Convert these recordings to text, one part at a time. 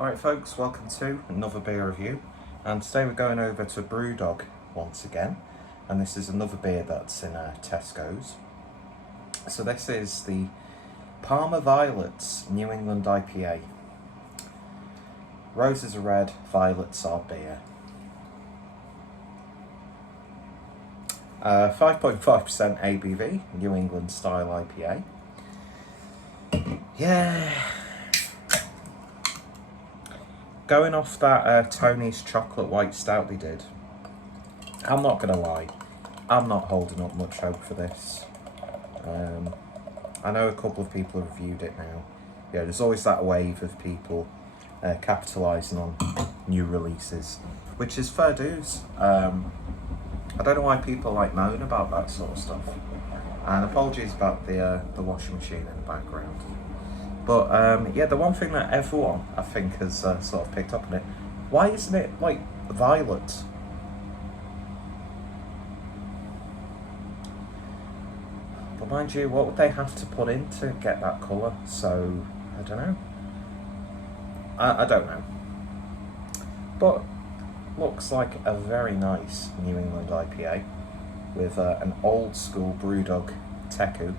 Alright folks, welcome to another beer review, and today we're going over to BrewDog once again, and this is another beer that's in Tesco's. So this is the Parma Violets New England IPA. Roses are red, violets are beer. 5.5% ABV, New England style IPA. Yeah. Going off that Tony's chocolate white stout they did, I'm not going to lie, I'm not holding up much hope for this. I know a couple of people have reviewed it now. Yeah, there's always that wave of people capitalising on new releases, which is fair dues. I don't know why people like moan about that sort of stuff. And apologies about the washing machine in the background. But yeah, the one thing that everyone, I think, has sort of picked up on it, why isn't it like violet? But mind you, what would they have to put in to get that colour? So, I don't know. I don't know. But looks like a very nice New England IPA with an old school BrewDog Teku.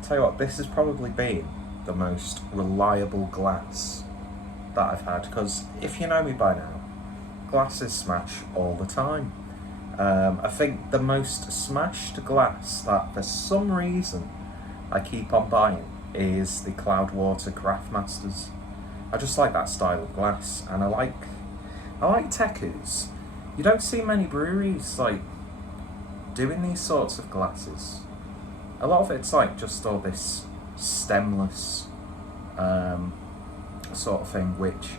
Tell you what, this has probably been the most reliable glass that I've had, because if you know me by now, glasses smash all the time. I think the most smashed glass that for some reason I keep on buying is the Cloudwater Craftmasters. I just like that style of glass, and I like Tekus. You don't see many breweries like doing these sorts of glasses. A lot of it's like just all this stemless sort of thing, which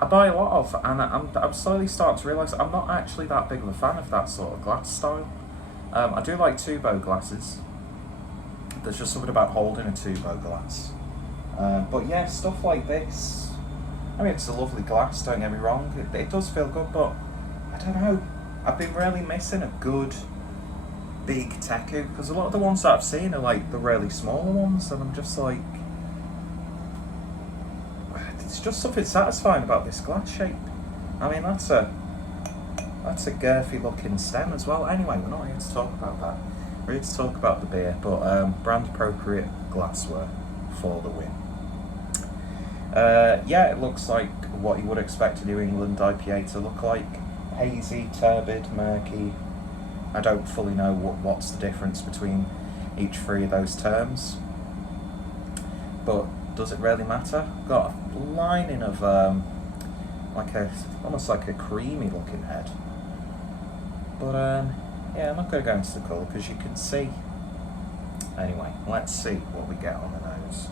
I buy a lot of, and I'm slowly starting to realise I'm not actually that big of a fan of that sort of glass style. I do like tubo glasses. There's just something about holding a tubo glass. But yeah, stuff like this, I mean, it's a lovely glass, don't get me wrong, it does feel good, but I don't know, I've been really missing a good big Teku, because a lot of the ones that I've seen are like the really smaller ones, and I'm just like, it's just something satisfying about this glass shape. I mean, that's a girthy looking stem as well. Anyway, we're not here to talk about that. We're here to talk about the beer, but brand appropriate glassware for the win. Yeah, it looks like what you would expect a New England IPA to look like. Hazy, turbid, murky. I don't fully know what's the difference between each three of those terms, but does it really matter? Got a lining of almost like a creamy looking head, but yeah, I'm not going to go into the colour because you can see. Anyway, let's see what we get on the nose.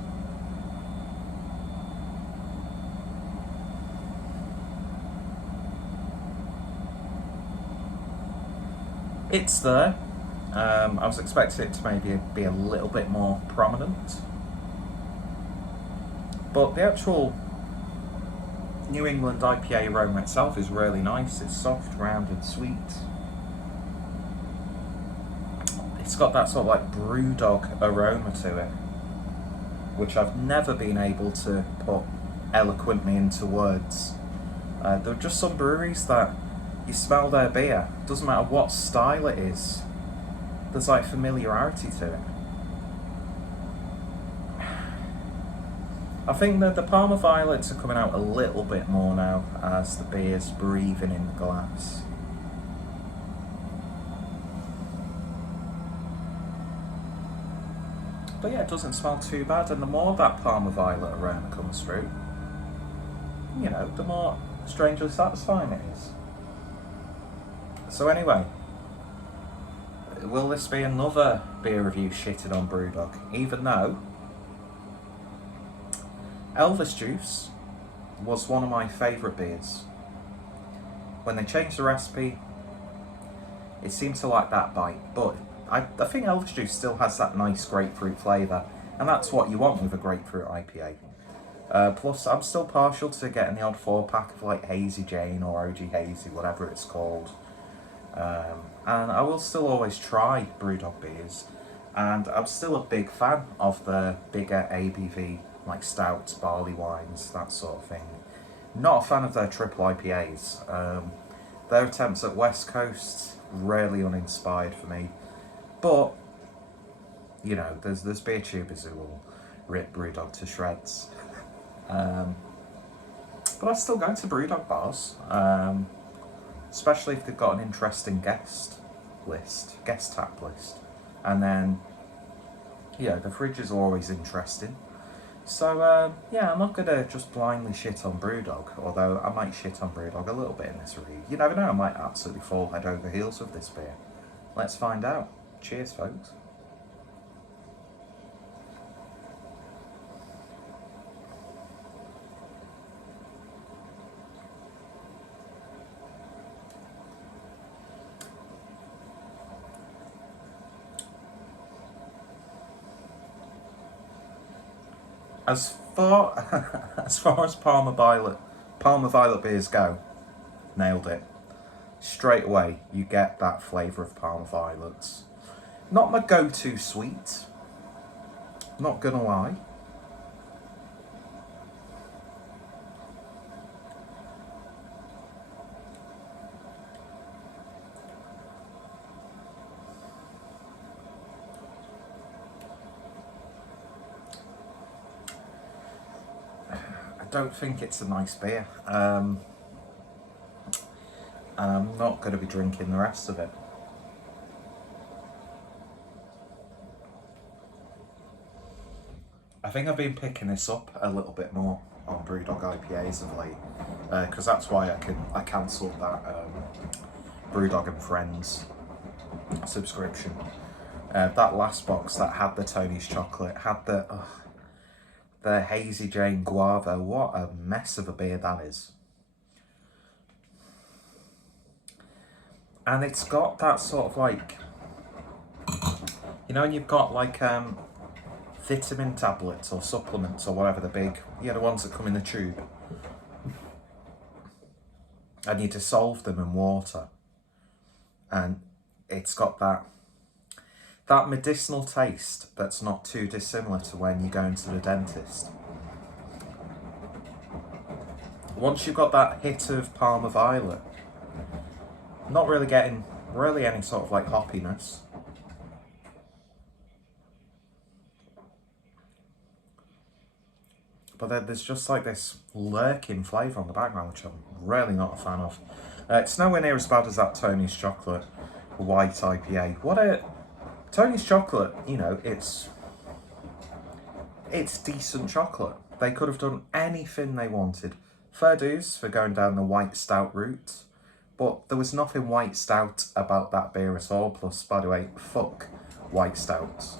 It's there. I was expecting it to maybe be a little bit more prominent, but the actual New England IPA aroma itself is really nice. It's soft, rounded, sweet. It's got that sort of like BrewDog aroma to it, which I've never been able to put eloquently into words. There are just some breweries that you smell their beer, doesn't matter what style it is, there's like familiarity to it. I think that the Parma Violets are coming out a little bit more now as the beer's breathing in the glass. But yeah, it doesn't smell too bad, and the more that Parma Violet aroma comes through, you know, the more strangely satisfying it is. So anyway, will this be another beer review shitted on BrewDog? Even though Elvis Juice was one of my favourite beers. When they changed the recipe, it seemed to like that bite, but I think Elvis Juice still has that nice grapefruit flavour, and that's what you want with a grapefruit IPA. Plus, I'm still partial to getting the odd 4-pack of like Hazy Jane or OG Hazy, whatever it's called. And I will still always try BrewDog beers, and I'm still a big fan of the bigger ABV like stouts, barley wines, that sort of thing. Not a fan of their triple IPAs. Their attempts at West Coast, really uninspired for me. But, you know, there's beer tubers who will rip BrewDog to shreds. But I still go to BrewDog bars, especially if they've got an interesting guest tap list. And then, yeah, the fridges are always interesting. So, yeah, I'm not going to just blindly shit on BrewDog, although I might shit on BrewDog a little bit in this review. You never know, I might absolutely fall head over heels with this beer. Let's find out. Cheers, folks. As far as Parma Violet beers go, nailed it. Straight away, you get that flavour of Parma Violets. Not my go-to sweet, not gonna lie. I don't think it's a nice beer. And I'm not going to be drinking the rest of it. I think I've been picking this up a little bit more on BrewDog IPAs of late, because that's why I cancelled that BrewDog and Friends subscription. That last box that had the Tony's chocolate, had the Hazy Jane Guava. What a mess of a beer that is. And it's got that sort of like, you know, when you've got like vitamin tablets or supplements or whatever, the big, yeah, the ones that come in the tube. And you dissolve them in water. And it's got that medicinal taste that's not too dissimilar to when you go into the dentist. Once you've got that hit of Parma Violet, not really getting any sort of like hoppiness. But then there's just like this lurking flavour on the background, which I'm really not a fan of. It's nowhere near as bad as that Tony's Chocolate White IPA. Tony's Chocolate, you know, it's decent chocolate. They could have done anything they wanted. Fair dues for going down the white stout route, but there was nothing white stout about that beer at all. Plus, by the way, fuck white stouts.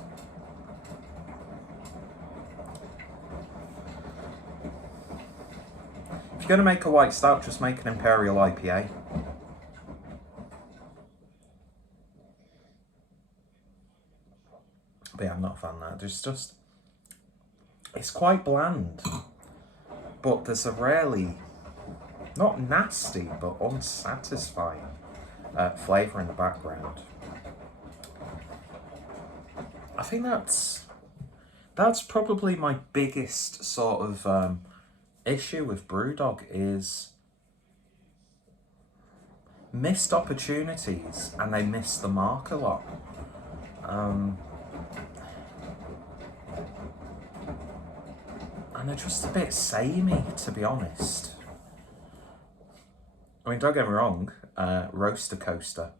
If you're going to make a white stout, just make an Imperial IPA. But yeah, I'm not a fan of that. It's quite bland. But there's a really, not nasty, but unsatisfying flavour in the background. I think that's probably my biggest sort of issue with BrewDog is missed opportunities, and they miss the mark a lot. And they're just a bit samey, to be honest. I mean, don't get me wrong, Roaster Coaster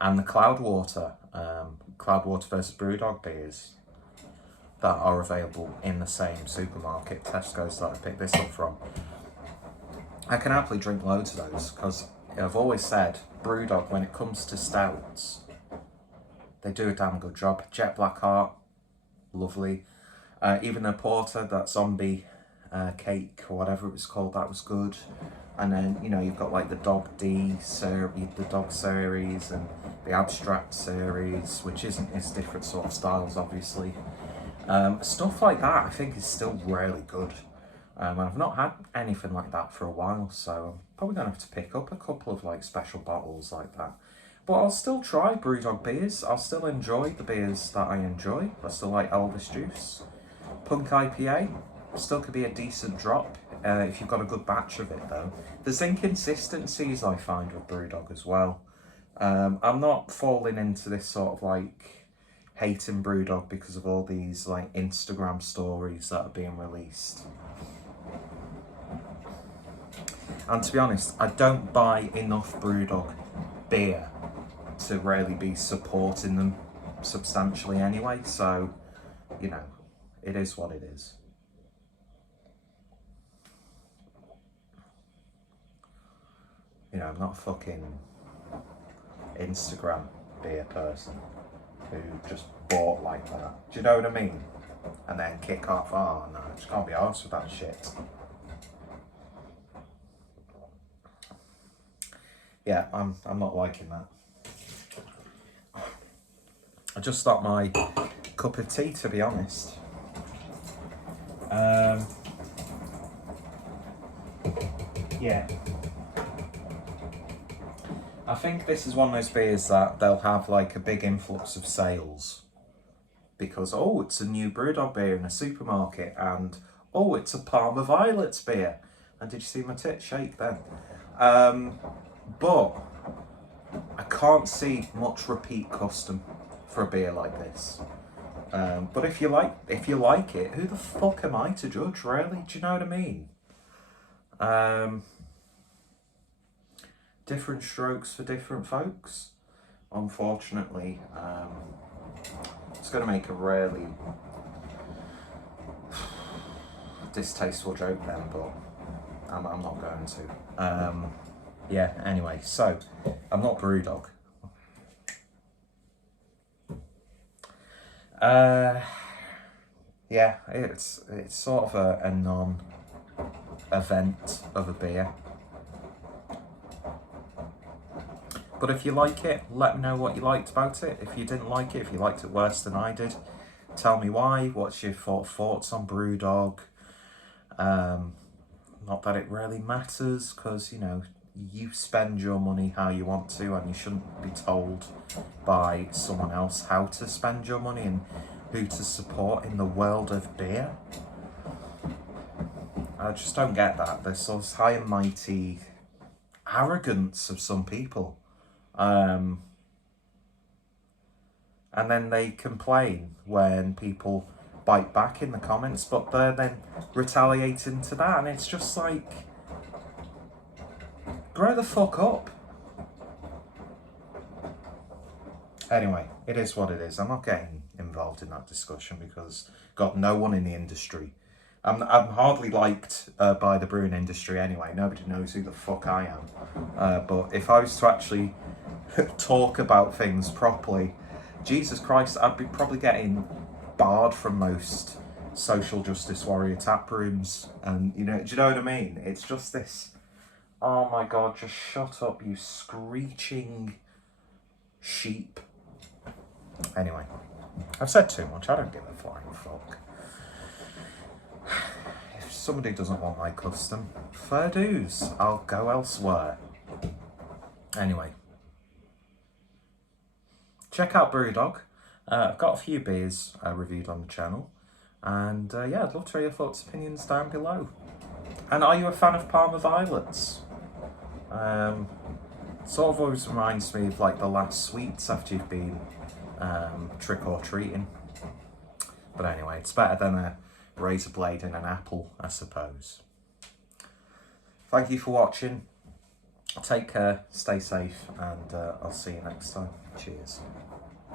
and the Cloudwater versus BrewDog beers that are available in the same supermarket, Tesco's, that I picked this up from. I can happily drink loads of those, because I've always said BrewDog, when it comes to stouts, they do a damn good job. Jet Black Heart, lovely. Even the porter, that zombie cake or whatever it was called, that was good. And then, you know, you've got like the Dog series, the Dog series, and the Abstract series, which is different sort of styles, obviously. Stuff like that I think is still really good. I've not had anything like that for a while, so I'm probably going to have to pick up a couple of like special bottles like that. But I'll still try BrewDog beers. I'll still enjoy the beers that I enjoy. I still like Elvis Juice, Punk IPA, Still could be a decent drop if you've got a good batch of it though. There's inconsistencies I find with BrewDog as well. I'm not falling into this sort of like hating BrewDog because of all these like Instagram stories that are being released. And to be honest, I don't buy enough BrewDog beer to really be supporting them substantially anyway, so, you know, it is what it is. You know, I'm not a fucking Instagram beer person who just bought like that. Do you know what I mean? And then kick off, oh no, I just can't be arsed with that shit. Yeah, I'm not liking that. I just stopped my cup of tea, to be honest. Yeah. I think this is one of those beers that they'll have like a big influx of sales because, oh, it's a new BrewDog beer in a supermarket, and oh, it's a Parma Violets beer. And did you see my tit shake then? But I can't see much repeat custom for a beer like this. But if you like it, who the fuck am I to judge, really? Do you know what I mean? Different strokes for different folks. Unfortunately, it's going to make a really distasteful joke then, but I'm not going to. Yeah, anyway, so I'm not BrewDog. Yeah, it's sort of a non-event of a beer. But if you like it, let me know what you liked about it. If you didn't like it, if you liked it worse than I did, tell me why. What's your thoughts on BrewDog? Not that it really matters, because, you know, you spend your money how you want to, and you shouldn't be told by someone else how to spend your money and who to support in the world of beer. I just don't get that. There's this high and mighty arrogance of some people. And then they complain when people bite back in the comments, but they're then retaliating to that, and it's just like, grow the fuck up. Anyway, it is what it is. I'm not getting involved in that discussion because, God, no one in the industry. I'm hardly liked by the brewing industry anyway. Nobody knows who the fuck I am. But if I was to actually talk about things properly, Jesus Christ, I'd be probably getting barred from most social justice warrior tap rooms. And, you know, do you know what I mean? It's just this, oh my God, just shut up, you screeching sheep. Anyway, I've said too much. I don't give a flying fuck. If somebody doesn't want my custom, fair dues. I'll go elsewhere. Anyway, check out BrewDog. I've got a few beers reviewed on the channel. And yeah, I'd love to hear your thoughts, opinions down below. And are you a fan of Parma Violets? Sort of always reminds me of like the last sweets after you've been trick or treating. But anyway, it's better than a razor blade and an apple, I suppose. Thank you for watching. Take care, stay safe, and I'll see you next time. Cheers.